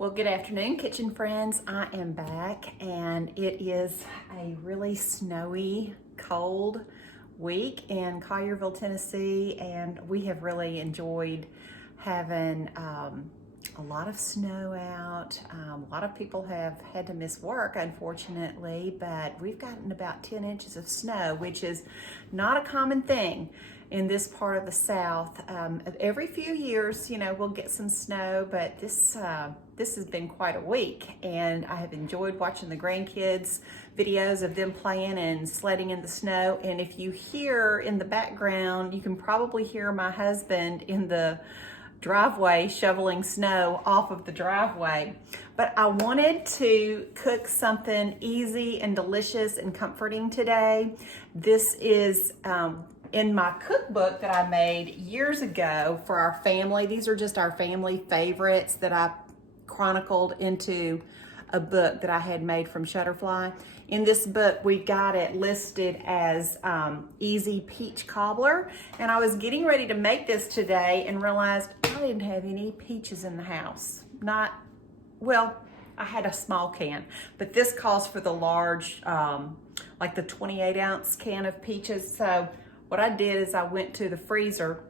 Well, good afternoon, kitchen friends. I am back and it is a really snowy, cold week in Collierville, Tennessee, and we have really enjoyed having a lot of snow out. A lot of people have had to miss work, unfortunately, but we've gotten about 10 inches of snow, which is not a common thing in this part of the South. Every few years, we'll get some snow, but this has been quite a week, and I have enjoyed watching the grandkids videos of them playing and sledding in the snow. And if you hear in the background, you can probably hear my husband in the driveway shoveling snow off of the driveway. But I wanted to cook something easy and delicious and comforting today. This is in my cookbook that I made years ago for our family. These are just our family favorites that I chronicled into a book that I had made from Shutterfly. In this book, we got it listed as Easy Peach Cobbler. And I was getting ready to make this today and realized I didn't have any peaches in the house. Well, I had a small can, but this calls for the large, like the 28-ounce can of peaches. So what I did is I went to the freezer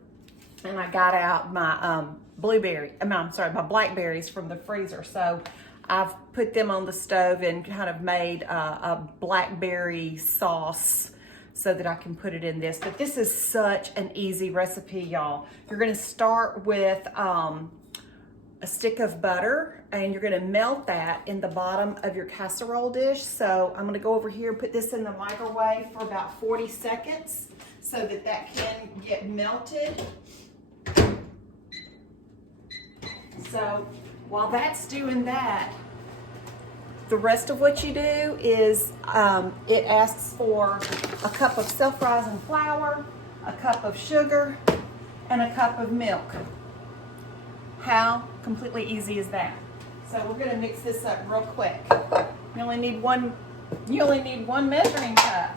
and I got out my my blackberries from the freezer. So I've put them on the stove and kind of made a blackberry sauce so that I can put it in this. But this is such an easy recipe, y'all. You're gonna start with a stick of butter, and you're gonna melt that in the bottom of your casserole dish. So I'm gonna go over here and put this in the microwave for about 40 seconds so that can get melted. So while that's doing that, the rest of what you do is it asks for a cup of self-rising flour, a cup of sugar, and a cup of milk. How completely easy is that? So we're gonna mix this up real quick. You only need one measuring cup.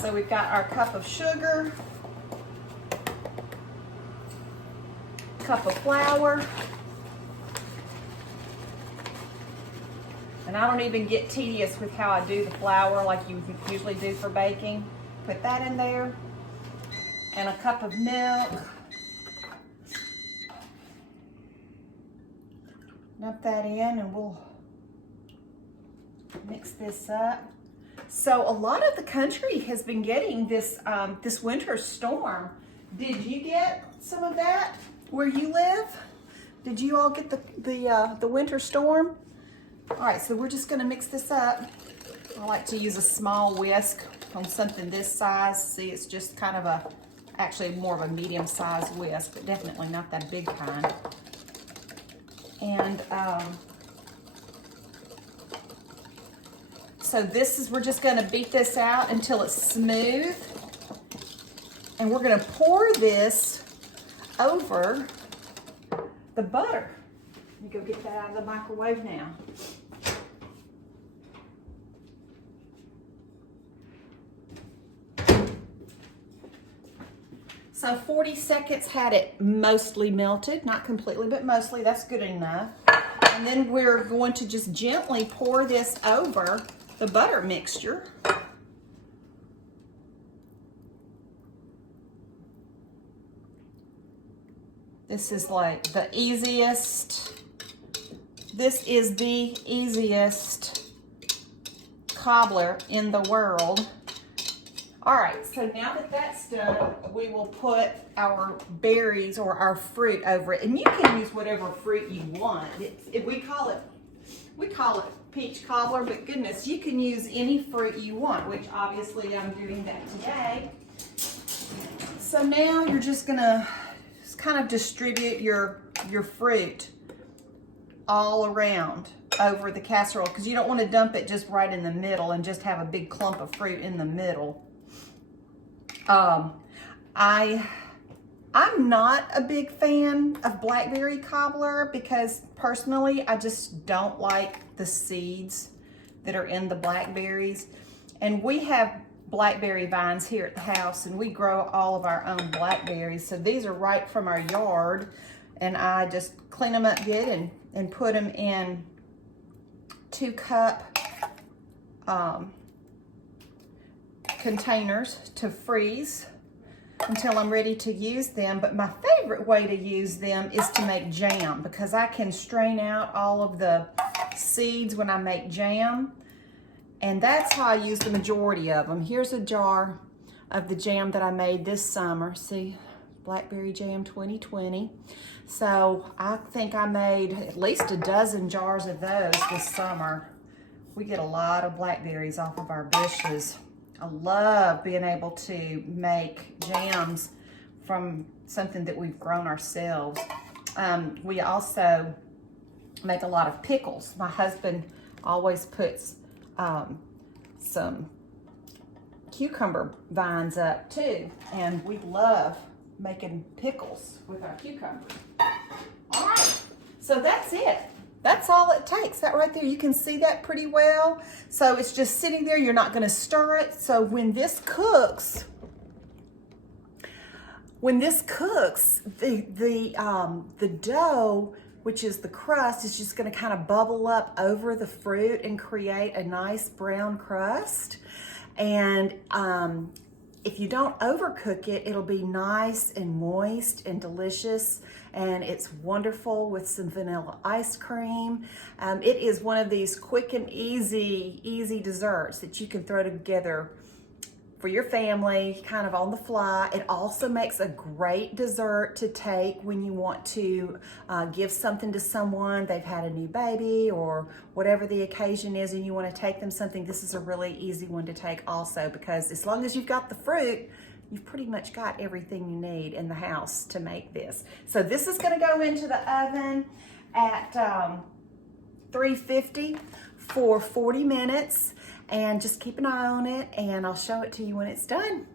So we've got our cup of sugar, cup of flour, and I don't even get tedious with how I do the flour like you usually do for baking. Put that in there, and a cup of milk. Dump that in and we'll mix this up. So a lot of the country has been getting this this winter storm. Did you get some of that where you live? Did you all get the winter storm? All right, so we're just gonna mix this up. I like to use a small whisk on something this size. See, it's just kind of actually more of a medium-sized whisk, but definitely not that big kind. And so we're just gonna beat this out until it's smooth. And we're gonna pour this over the butter. Let me go get that out of the microwave now. So 40 seconds had it mostly melted, not completely, but mostly. That's good enough. And then we're going to just gently pour this over the butter mixture. This is like the easiest. This is the easiest cobbler in the world. All right, so now that that's done, we will put our berries or our fruit over it. And you can use whatever fruit you want. We call it peach cobbler, but goodness, you can use any fruit you want, which obviously I'm doing that today. So now you're just gonna kind of distribute your fruit all around over the casserole, because you don't want to dump it just right in the middle and just have a big clump of fruit in the middle. I'm not a big fan of Blackberry Cobbler because personally I just don't like the seeds that are in the blackberries. And we have blackberry vines here at the house, and we grow all of our own blackberries. So these are right from our yard, and I just clean them up good and and put them in 2-cup containers to freeze until I'm ready to use them. But my favorite way to use them is to make jam, because I can strain out all of the seeds when I make jam. And that's how I use the majority of them. Here's a jar of the jam that I made this summer. See, Blackberry Jam 2020. So I think I made at least a dozen jars of those this summer. We get a lot of blackberries off of our bushes. I love being able to make jams from something that we've grown ourselves. We also make a lot of pickles. My husband always puts some cucumber vines up too, and we love making pickles with our cucumbers. All right, so that's it. That's all it takes. That right there, you can see that pretty well. So it's just sitting there. You're not going to stir it. So when this cooks, the dough, which is the crust, is just going to kind of bubble up over the fruit and create a nice brown crust. And if you don't overcook it, it'll be nice and moist and delicious, and it's wonderful with some vanilla ice cream. It is one of these quick and easy desserts that you can throw together for your family, kind of on the fly. It also makes a great dessert to take when you want to give something to someone. They've had a new baby or whatever the occasion is, and you want to take them something. This is a really easy one to take also, because as long as you've got the fruit, you've pretty much got everything you need in the house to make this. So this is going to go into the oven at 350 for 40 minutes. And just keep an eye on it, and I'll show it to you when it's done.